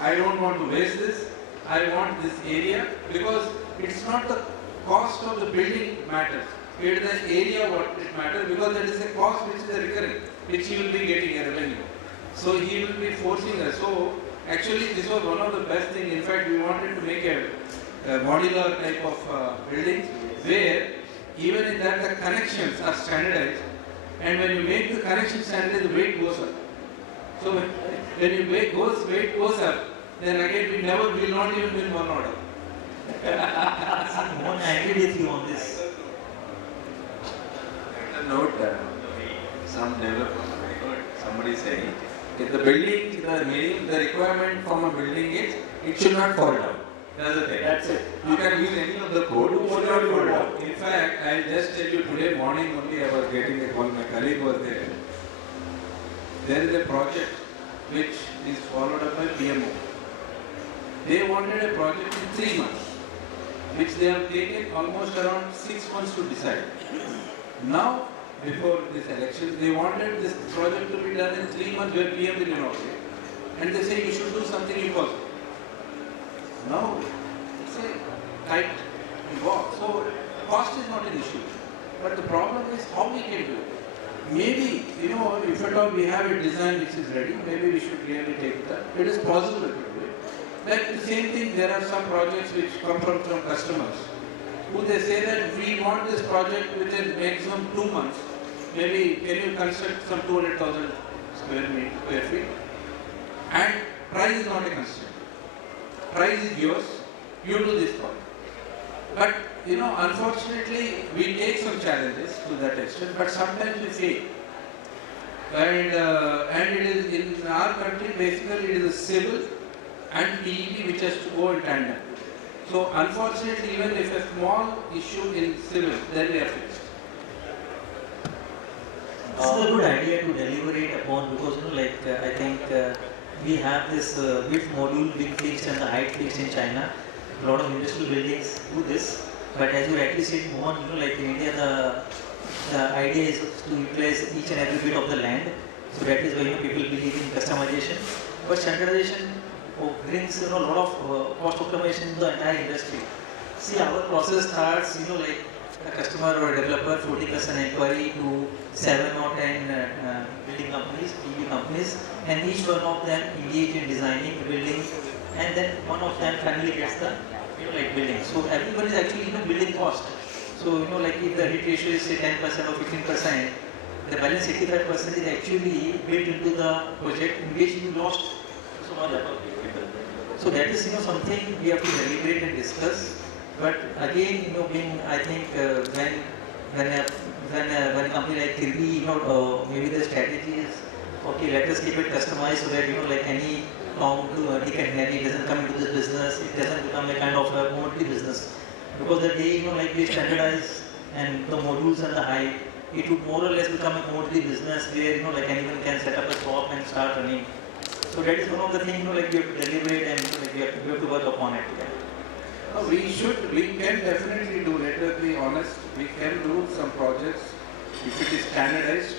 I don't want to waste this, I want this area, because it's not the cost of the building matters, it is the area what it matters, because that is a cost which is a recurring, which he will be getting a revenue. So he will be forcing us. So actually this was one of the best things. In fact, we wanted to make a modular type of buildings where even in that the connections are standardized, and when you make the connection standardized, the weight goes up. So when your weight goes up, then again we will not even win one order. One agree with you on this. Note some developer, I heard somebody saying, if the building, the requirement from a building is, it should not fall down. That's the thing. That's it. You can use any of the code, it should not fall down. In fact, I just tell you today morning only I was getting a call, my colleague was there. There is a project which is followed up by PMO. They wanted a project in 3 months, which they have taken almost around 6 months to decide. Now, before this election, they wanted this project to be done in 3 months where PM will inaugurate. And they say you should do something impossible. Now, it's a tight box. So, cost is not an issue. But the problem is how we can do it. Maybe, if at all we have a design which is ready, maybe we should really take it up. It is possible to do it. Like the same thing, there are some projects which come from customers who they say that we want this project within maximum 2 months. Maybe can you construct some 200,000 square feet? And price is not a constraint. Price is yours, you do this project. But unfortunately, we take some challenges to that extent, but sometimes we fail. And it is in our country, basically it is a civil and PEP which has to go in tandem. So unfortunately, even if a small issue in civil, then we are fixed. This is a good idea to deliberate upon because I think we have this width module being fixed and the height fixed in China. A lot of industrial buildings do this, but as you rightly said, Mohan, like in India, the idea is to utilize each and every bit of the land. So that is why people believe in customization. But standardization brings a lot of cost optimization in the entire industry. See, our process starts, like a customer or a developer floating us an inquiry to 7 or 10 building companies, PV companies, and each one of them engage in designing the building, and then one of them finally gets the building. So everyone is actually building cost. So if the hit ratio is say 10% or 15%, the balance 85% is actually built into the project in which you lost some other people. So that is something we have to deliberate and discuss. But again, being I think when a company like Kirby, maybe the strategy is okay. Let us keep it customized so that like any Tom, Dick and Harry doesn't come into this business. It doesn't become a kind of a commodity business. Because the day, like we standardize and the modules and the height, it would more or less become a commodity business where, like anyone can set up a shop and start running. So that is one of the things, like we have to deliberate and like we have to work upon it. Yeah. We can definitely do, let us be honest, we can do some projects if it is standardized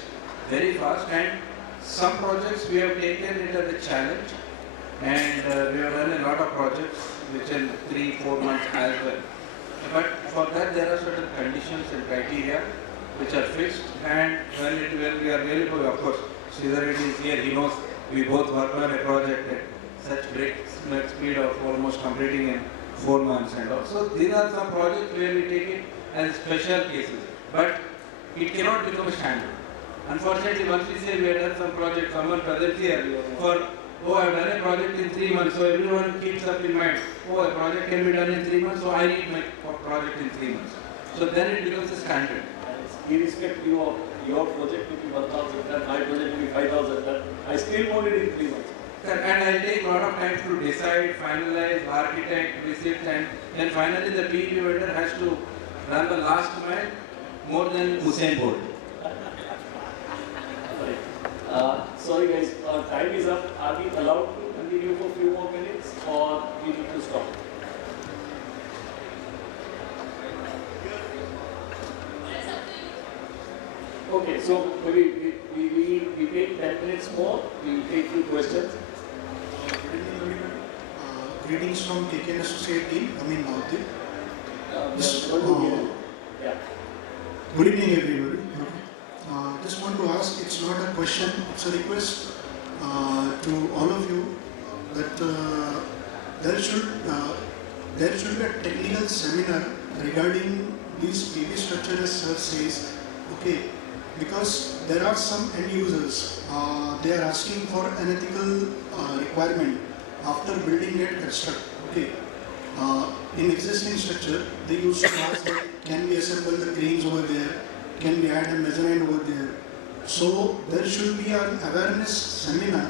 very fast, and some projects we have taken it as a challenge, and we have done a lot of projects which in 3-4 months as well. But for that there are certain conditions and criteria which are fixed, and when we are available, of course, Sridhar Reddy is here, he knows we both work on a project at such great speed of almost completing in 4 months and all. So these are some projects where we take it as special cases, but it cannot become a standard. Unfortunately, once we say we have done some project, someone presents here for, oh, I have done a project in 3 months, so everyone keeps up in mind, oh, a project can be done in 3 months, so I need my project in 3 months. So then it becomes a standard. Irrespective of your project to be 1,000 ton, my project to be 5,000 ton, I still want it in 3 months. And I'll take a lot of time to decide, finalize, architect, receipt, and then finally the PEP vendor has to run the last mile more than Usain Bolt. Sorry guys, time is up. Are we allowed to continue for a few more minutes or we need to stop? Okay, so maybe we take 10 minutes more, we will take few questions. Greetings from KK Associate team, Amin Mahathir. Yeah. Good evening everybody. Just want to ask, it's not a question, it's a request to all of you that there should be a technical seminar regarding these PV structure as sir says, okay, because there are some end users, they are asking for an ethical requirement after building it construct, okay. In existing structure, they used to ask that can we assemble the cranes over there, can we add a mezzanine over there. So there should be an awareness seminar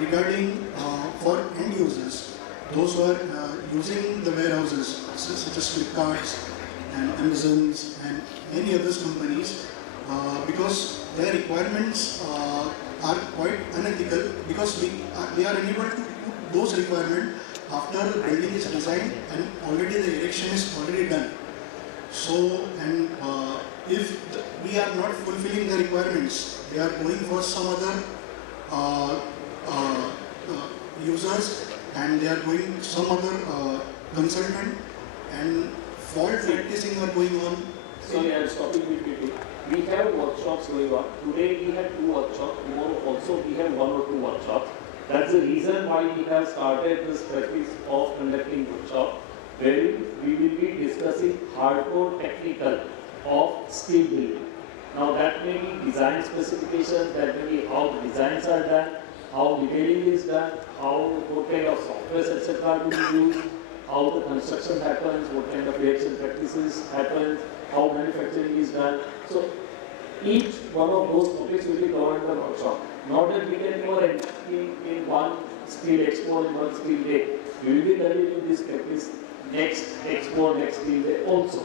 regarding for end users, those who are using the warehouses such as Flipkarts and Amazons and many other companies, because their requirements are quite unethical, because we are unable to put those requirements after the building is designed and already the erection is already done. So, and if we are not fulfilling the requirements, they are going for some other users, and they are going some other consultant, and fault practicing are going on. Sorry, I am stopping you quickly. We have workshops going on. Today we have 2 workshops. Tomorrow also we have 1 or 2 workshops. That's the reason why we have started this practice of conducting workshop, where we will be discussing hardcore technical of steel building. Now that may be design specifications, that may be how the designs are done, how detailing is done, what kind of software etc. are to be used, how the construction happens, what kind of reaction practices happens, how manufacturing is done. So each one of those topics will be covered in the workshop. Not that we can cover in one steel expo and one steel day. We will be learning this practice next expo, next steel day also.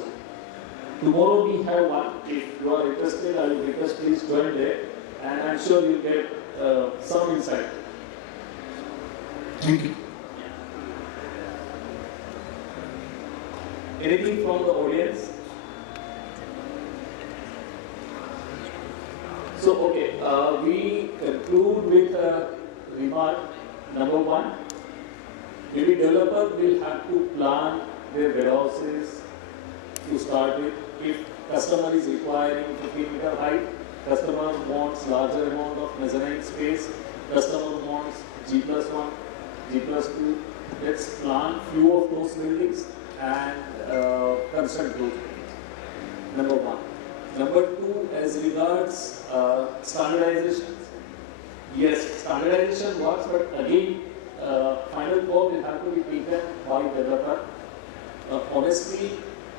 Tomorrow we have one. If you are interested, I will request please join there, and I am sure you will get some insight. Thank you. Anything from the audience? So, okay, we conclude with a remark. Number 1, maybe developer will have to plan their warehouses to start with. If customer is requiring 50-meter height, customer wants larger amount of mezzanine space, customer wants G+1, G+2. Let's plan few of those buildings and construct those buildings. Number 1. Number 2, as regards standardization. Yes, standardization works, but again, final call will have to be taken by developer. Honestly,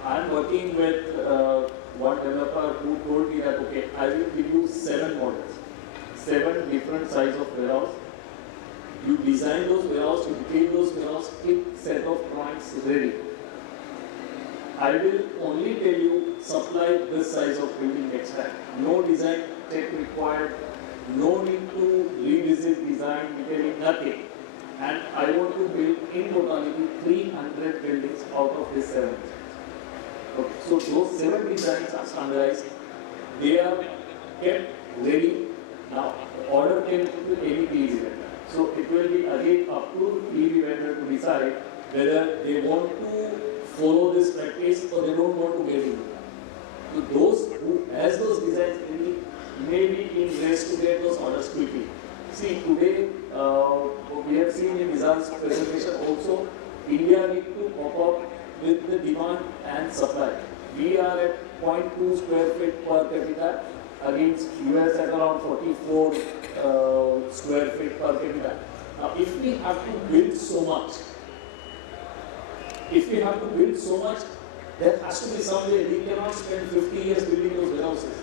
I am working with one developer who told me that, okay, I will give you 7 models, 7 different sizes of warehouse. You design those warehouses, you detail those warehouses, keep set of drawings ready. I will only tell you supply this size of building next time. No design check required, no need to revisit design, detailing, nothing. And I want to build in totality 300 buildings out of this 7. Okay. So those 7 designs are standardized. They are kept ready. Now order came to any PV vendor. So it will be again up to PV vendor to decide whether they want to follow this practice or they don't want to get into it. So those who has those designs ready may be in race to get those orders quickly. See, today we have seen in Nizam's presentation also, India need to pop up with the demand and supply. We are at 0.2 square feet per capita against US at around 44 square feet per capita. Now, if we have to build so much, there has to be some way. We cannot spend 50 years building those warehouses.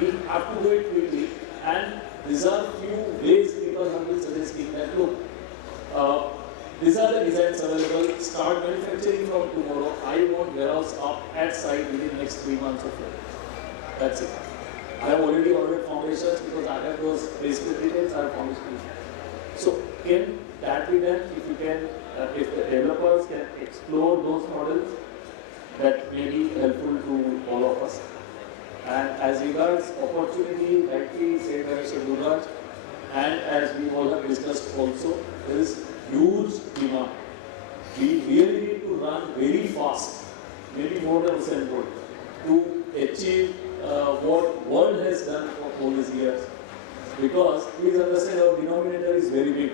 We have to do it quickly, and these are few ways because I will suggesting that look, these are the designs available. Start manufacturing from tomorrow. I want warehouse up at site within next 3 months of it. That's it. I have already ordered foundations because I have those basic details. I have foundations. So can that be done? If you can, if the developers can explore those models, that may be helpful to all of us. And as regards opportunity, like we said by Mr. Duraj, and as we all have discussed also, there is huge demand. We really need to run very fast, maybe more than Usain Bolt, to achieve what world has done for all these years. Because please understand our denominator is very big.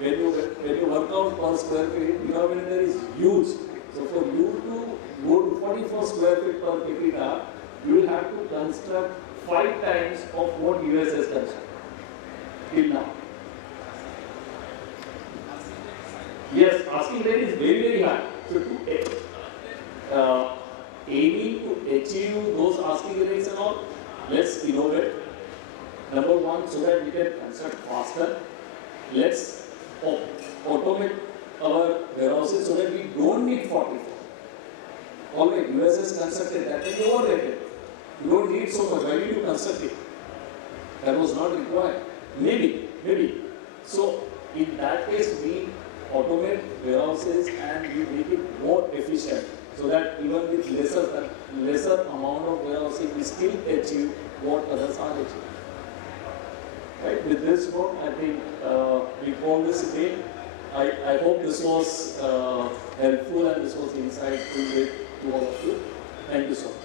When you work out per square feet, denominator is huge. So for you to go to 44 square feet per capita, you will have to construct 5 times of what US has constructed till now. Yes, asking rate is very, very high. So to aiming to achieve those asking rates and all, let's innovate. Number one, so that we can construct faster. Let's automate our warehouses so that we don't need 44. Alright, US has constructed that and overrated. You don't need so much. Why did you construct it? That was not required. Maybe. So in that case, we automate warehouses and we make it more efficient, so that even with lesser amount of warehousing, we still achieve what others are achieving. Right? With this note, I think we call this again. I hope this was helpful and this was insightful to all of you. Thank you so much.